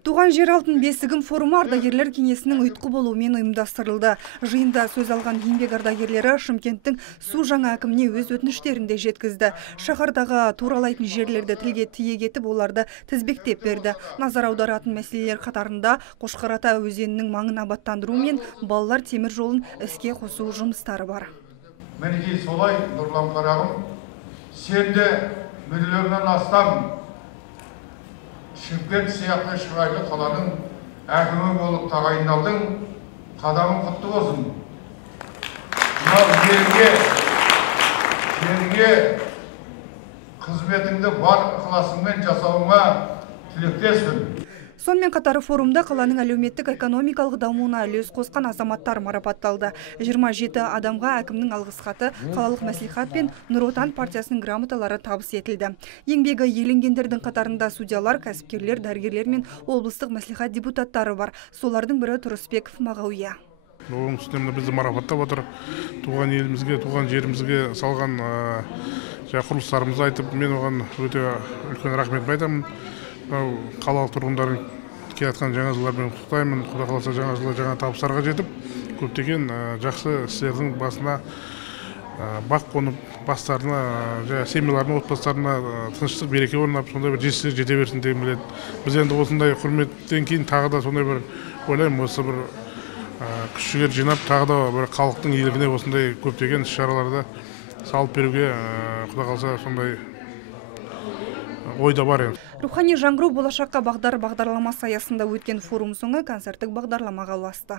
Туған жер алтын бесігім форумы ардагерлер кеңесінің ұйытқы болуымен ұйымдастырылды. Жиында сөз алған еңбек ардагерлері Шымкенттің су жаңа әкіміне өз өтініштерінде жеткізді. Шаһардағы туралайтын жерлерді тілге тиек етіп, оларды тізбектеп берді. Назар аударатын мәселелер қатарында Қошқарата өзенінің маңын абаттандыру мен балалар темір жолын іске қосу жұмыстары бар. Мінекей солай, Нұрлан қарағым, сенде мүдделерінен астам Шымкент сияқты шырайлы қаланың әкімі болып тағайындалдың, қадамың құтты болсын. Жерге қызметіңді бар ықыласыңмен жасауыңа тілектеспін. Сонымен қатар форумда қаланың әлеуметтік экономикалық дамуына үлес қосқан азаматтар марапатталды. 27 адамға әкімнің алғыс хаты, қалалық мәслихат пен Нұр Отан партиясының грамоталары табыс етілді. Еңбегі еленгендердің қатарында судьялар, кәсіпкерлер, дәрігерлер мен облыстық мәслихат депутаттары бар. Солардың бірі Тұрысбеков Мағауия. Оның үстіне бізді марапаттап отыр. Туған елімізге, туған жерімізге салған құрылыстарымызды айтып, мен оған өте үлкен рахмет айтамын. Қалалық тұрғындарын келатқан жаңа жылдармен құттықтаймын. Құда қаласа жаңа жылда жаңа табыстарға жетіп, көптеген жақсы істердің басына бақ қонып, бастарына, семьяларына, отбасыларына тыныштық, береке орнап, сондай бір жетістіктер жете берсін деген біледі. Біз енді осындай құрметтен кейін тағы да сондай бір ойлаймын, осы бір күш-жігер жинап, тағы да бір халықтың игілігіне осындай көптеген іс-шараларды салып беруге, құда қаласа сондай ойда бар енді. Рухани жаңғыру болашаққа бағдар бағдарламасы аясында өткен форум соңы концерттік бағдарламаға ұласты.